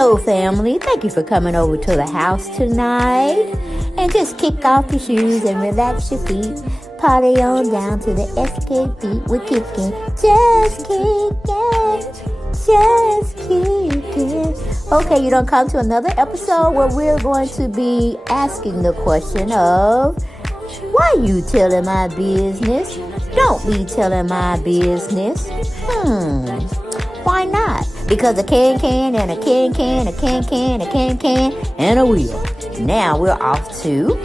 Hello, family. Thank you for coming over to the house tonight. And just kick off your shoes and relax your feet. Party on down to the SK beat. We're kicking. Just kicking. Just kicking. Okay, you don't come to another episode where we're going to be asking the question of, why you telling my business? Don't be telling my business. Why not? Because a can and a can, a can, and a wheel. Now we're off to...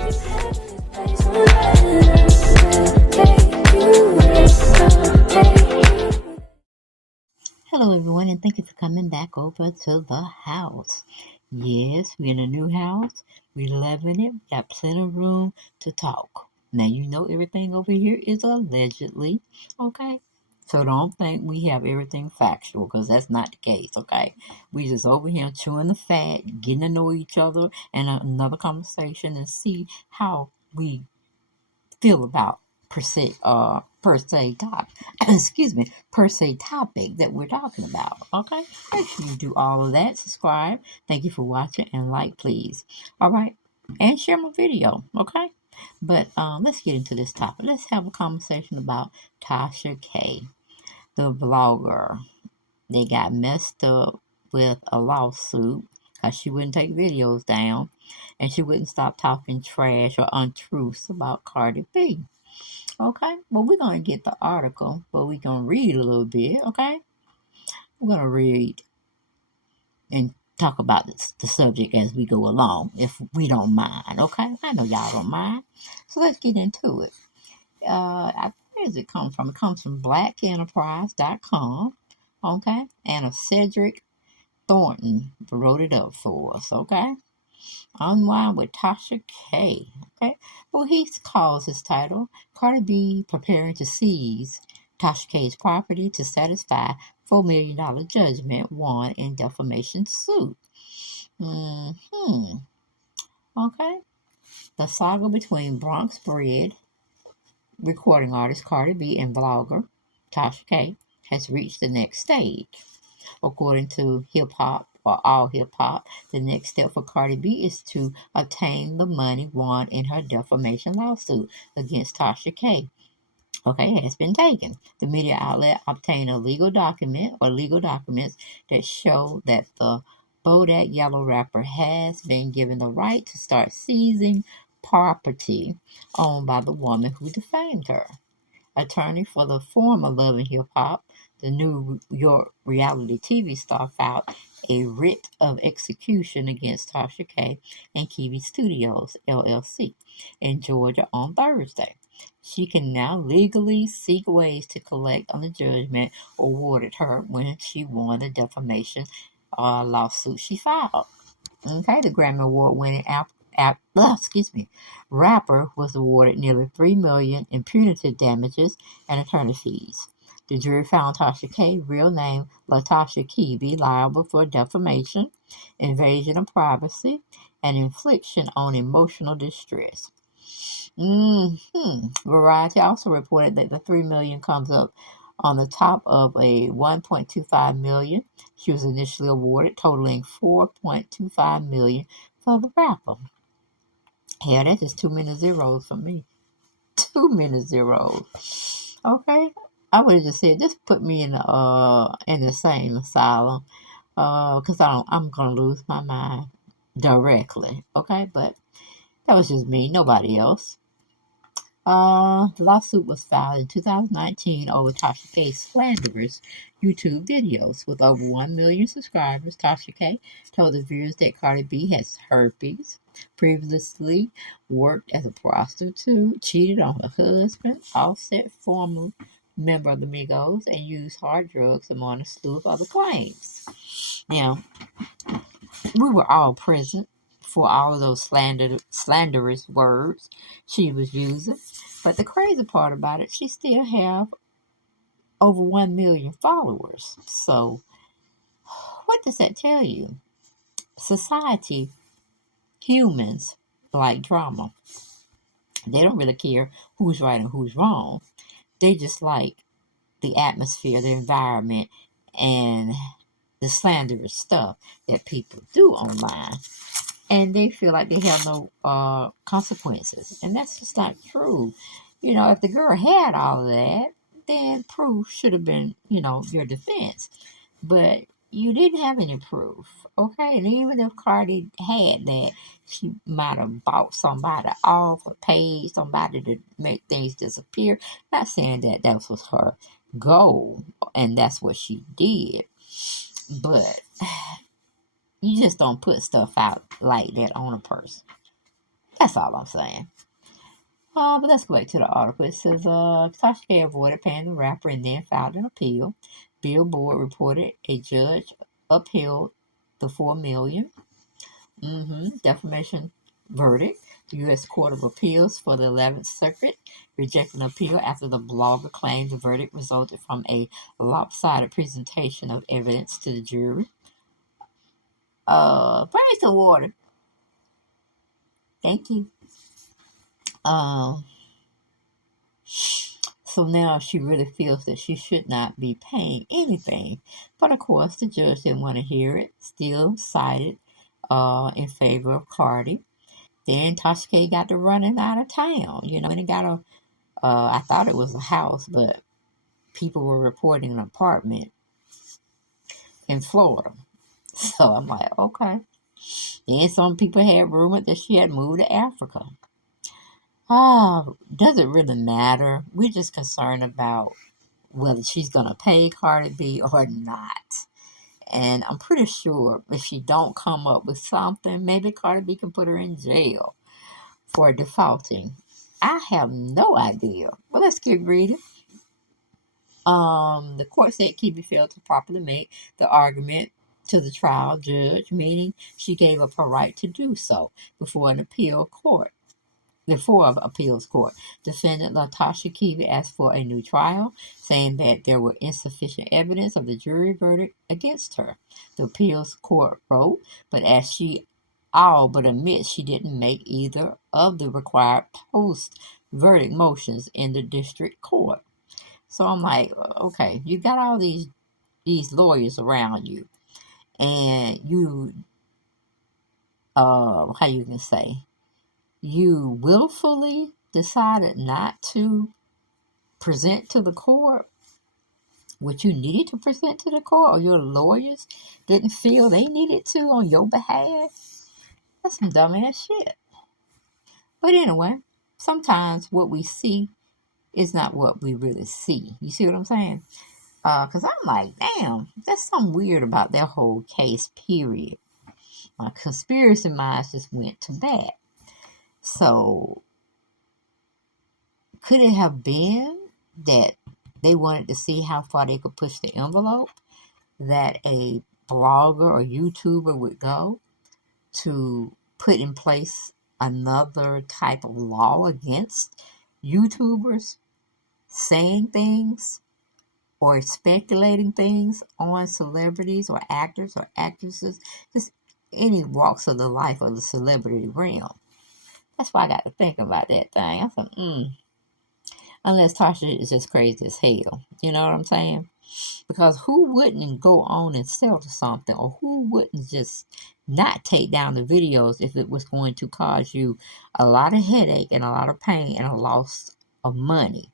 Hello, everyone, and thank you for coming back over to the house. Yes, we're in a new house. We're loving it. Got plenty of room to talk. Now, you know everything over here is allegedly, okay? So don't think we have everything factual, because that's not the case, okay? We just over here chewing the fat, getting to know each other, and another conversation, and see how we feel about per se topic that we're talking about. Okay, make sure you do all of that. Subscribe. Thank you for watching, and like, please. All right, and share my video. Okay, but let's get into this topic. Let's have a conversation about TashaK, the vlogger. They got messed up with a lawsuit because she wouldn't take videos down, and she wouldn't stop talking trash or untruths about CardiB. Okay, well, we're going to get the article, but we're going to read a little bit, okay? We're going to read and talk about the subject as we go along, if we don't mind, okay? I know y'all don't mind. So let's get into it. Where does it come from? It comes from blackenterprise.com, okay? And Cedric Thornton wrote it up for us, okay? Unwind with TashaK. Okay, well, he calls his title CardiB preparing to seize TashaK's property to satisfy $4 million judgment won in defamation suit. Okay, the saga between Bronx bred recording artist CardiB and vlogger TashaK has reached the next stage. According to Hip Hop or All Hip Hop, the next step for CardiB is to obtain the money won in her defamation lawsuit against TashaK. Okay, it has been taken. The media outlet obtained a legal document or legal documents that show that the Bodak Yellow rapper has been given the right to start seizing property owned by the woman who defamed her. Attorney for the former Love and Hip Hop, the New York reality TV star, filed a writ of execution against TashaK and Kiwi Studios, LLC, in Georgia on Thursday. She can now legally seek ways to collect on the judgment awarded her when she won the defamation lawsuit she filed. Okay, the Grammy Award-winning rapper was awarded nearly $3 million in punitive damages and attorney fees. The jury found TashaK, real name LaTasha Kibi, liable for defamation, invasion of privacy, and infliction on emotional distress. Variety also reported that the $3 million comes up on the top of a $1.25 million she was initially awarded, totaling $4.25 million for the rapper. Yeah, that's just too many zeros for me. Too many zeros. Okay, I would have just said, just put me in the insane asylum, because I'm gonna lose my mind directly. Okay, but that was just me, nobody else. The lawsuit was filed in 2019 over TashaK's slanderous YouTube videos. With over 1 million subscribers, TashaK told the viewers that CardiB has herpes, previously worked as a prostitute, cheated on her husband, Offset, former member of the Migos, and used hard drugs, among a slew of other claims. Now, we were all present for all of those slanderous words she was using. But the crazy part about it, she still have over 1 million followers. So what does that tell you? Society, humans like drama. They don't really care who's right and who's wrong. They just like the atmosphere, the environment, and the slanderous stuff that people do online. And they feel like they have no consequences. And that's just not true. If the girl had all of that, then proof should have been, your defense. But you didn't have any proof, okay? And even if Cardi had that, she might have bought somebody off or paid somebody to make things disappear. Not saying that that was her goal and that's what she did, but you just don't put stuff out like that on a person. That's all I'm saying. But let's go back to the article. It says, TashaK avoided paying the rapper and then filed an appeal. Billboard reported a judge upheld the $4 million defamation verdict. The U.S. Court of Appeals for the 11th Circuit rejected an appeal after the blogger claimed the verdict resulted from a lopsided presentation of evidence to the jury. Bring me some water. Thank you. So now she really feels that she should not be paying anything. But of course, the judge didn't want to hear it. Still sided in favor of Cardi. Then TashaK got to running out of town, and it got I thought it was a house, but people were reporting an apartment in Florida. So I'm like, okay. Then some people had rumored that she had moved to Africa. Does it really matter? We're just concerned about whether she's going to pay CardiB or not. And I'm pretty sure if she don't come up with something, maybe CardiB can put her in jail for defaulting. I have no idea. Well, let's get reading. The court said Kiwi failed to properly make the argument to the trial judge, meaning she gave up her right to do so before an appeals court. Defendant LaTasha Kiwi asked for a new trial, saying that there were insufficient evidence of the jury verdict against her. The appeals court wrote, but as she all but admits she didn't make either of the required post-verdict motions in the district court. So I'm like, okay, you got all these lawyers around you, and you, how you can say, you willfully decided not to present to the court what you needed to present to the court, or your lawyers didn't feel they needed to on your behalf. That's some dumbass shit. But anyway, sometimes what we see is not what we really see. You see what I'm saying? Because I'm like, damn, that's something weird about that whole case, period. My conspiracy minds just went to that. So, could it have been that they wanted to see how far they could push the envelope that a blogger or YouTuber would go to put in place another type of law against YouTubers saying things or speculating things on celebrities or actors or actresses, just any walks of the life of the celebrity realm? That's why I got to think about that thing. I thought, unless Tasha is just crazy as hell. You know what I'm saying? Because who wouldn't go on and sell to something, or who wouldn't just not take down the videos if it was going to cause you a lot of headache and a lot of pain and a loss of money?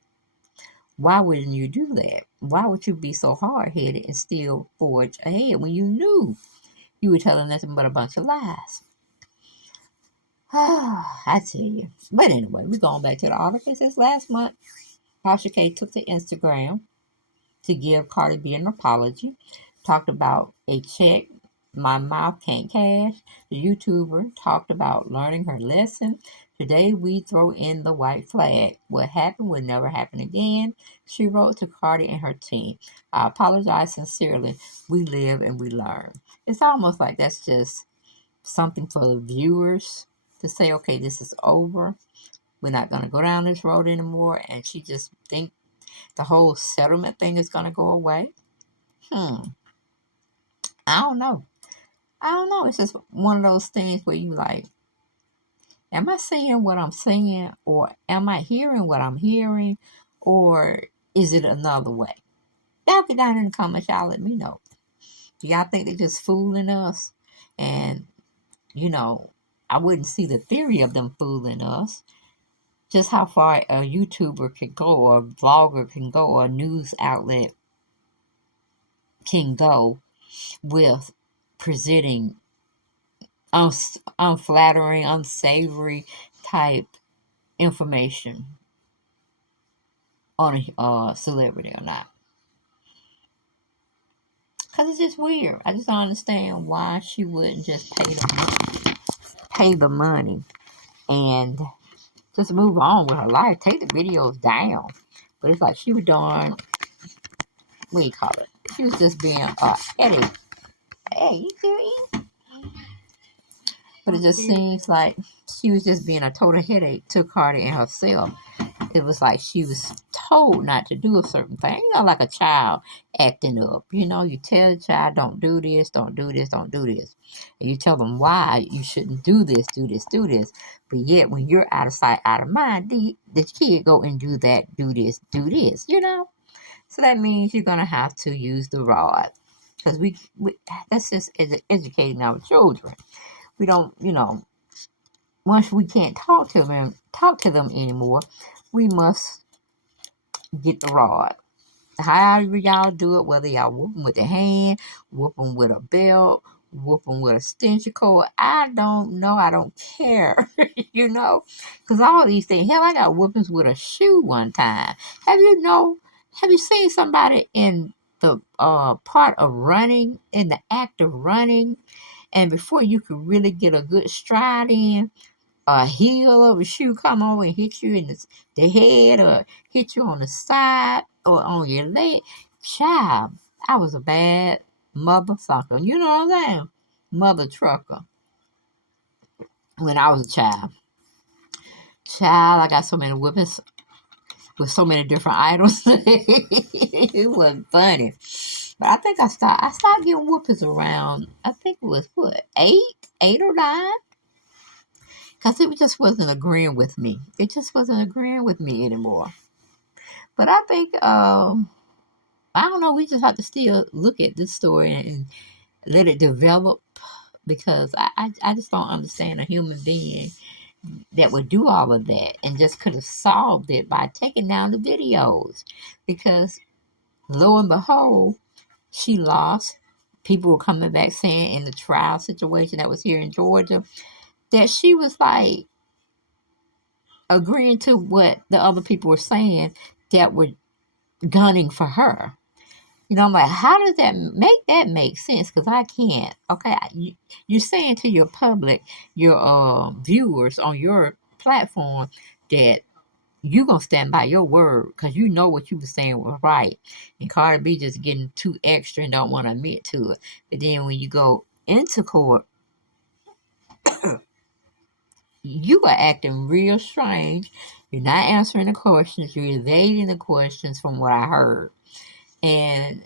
Why wouldn't you do that? Why would you be so hard-headed and still forge ahead when you knew you were telling nothing but a bunch of lies? I tell you. But anyway, we're going back to the article. It says last month, TashaK took to Instagram to give CardiB an apology. Talked about a check my mouth can't cash. The YouTuber talked about learning her lesson. Today we throw in the white flag. What happened will never happen again. She wrote to Cardi and her team. I apologize sincerely. We live and we learn. It's almost like that's just something for the viewers to say, okay, this is over. We're not going to go down this road anymore. And she just think the whole settlement thing is going to go away. I don't know. It's just one of those things where you like, am I saying what I'm saying? Or am I hearing what I'm hearing? Or is it another way? Y'all get down in the comments. Y'all let me know. Do y'all think they're just fooling us? And, I wouldn't see the theory of them fooling us. Just how far a YouTuber can go, or a vlogger can go, or a news outlet can go with presenting unflattering, unsavory type information on a celebrity or not. Because it's just weird. I just don't understand why she wouldn't just pay the money and just move on with her life. Take the videos down. But it's like she was doing, what do you call it? She was just being a headache. Hey, you still eating? But it just seems like she was just being a total headache to Cardi and herself. It was like she was told not to do a certain thing. Like a child acting up. You tell the child, don't do this, don't do this, don't do this. And you tell them why you shouldn't do this, do this, do this. But yet, when you're out of sight, out of mind, the kid go and do that, do this, do this, So that means you're going to have to use the rod. Because that's just educating our children. We don't, once we can't talk to them anymore, we must get the rod. However y'all do it, whether y'all whoop them with a hand, whoop them with a belt, whoop them with a extension cord, I don't know. I don't care, because all these things. Hell, I got whoopings with a shoe one time. Have you seen somebody in the part of running, in the act of running, and before you could really get a good stride in, a heel of a shoe come over and hit you in the head, or hit you on the side or on your leg? Child, I was a bad mother sucker. You know what I'm saying? Mother trucker. When I was a child. Child, I got so many whippings with so many different items. It was funny. But I think I started getting whoopings around, I think it was, 8 or 9? Because it just wasn't agreeing with me. It just wasn't agreeing with me anymore. But I think, I don't know, we just have to still look at this story and let it develop. Because I just don't understand a human being that would do all of that and just could have solved it by taking down the videos. Because lo and behold, she lost. People were coming back saying in the trial situation that was here in Georgia that she was like agreeing to what the other people were saying that were gunning for her. I'm like, how does that make sense? Because I can't. Okay, you're saying to your public, your viewers on your platform, that you gonna stand by your word because you know what you were saying was right, and CardiB just getting too extra and don't want to admit to it. But then when you go into court, you are acting real strange. You're not answering the questions. You're evading the questions from what I heard. And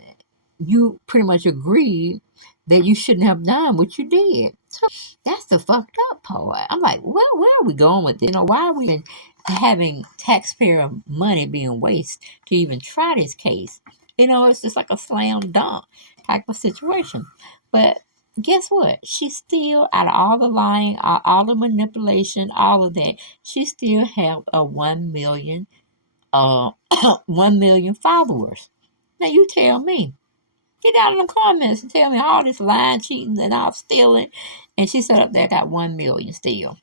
you pretty much agreed that you shouldn't have done what you did. So that's the fucked up part. I'm like, well, where are we going with this? Why are we even having taxpayer money being wasted to even try this case? It's just like a slam dunk type of situation. But guess what? She still, out of all the lying, all the manipulation, all of that, she still have a 1 million, 1 million followers. Now you tell me. Get down in the comments and tell me all this lying, cheating, and all stealing. And she set up there got 1 million still.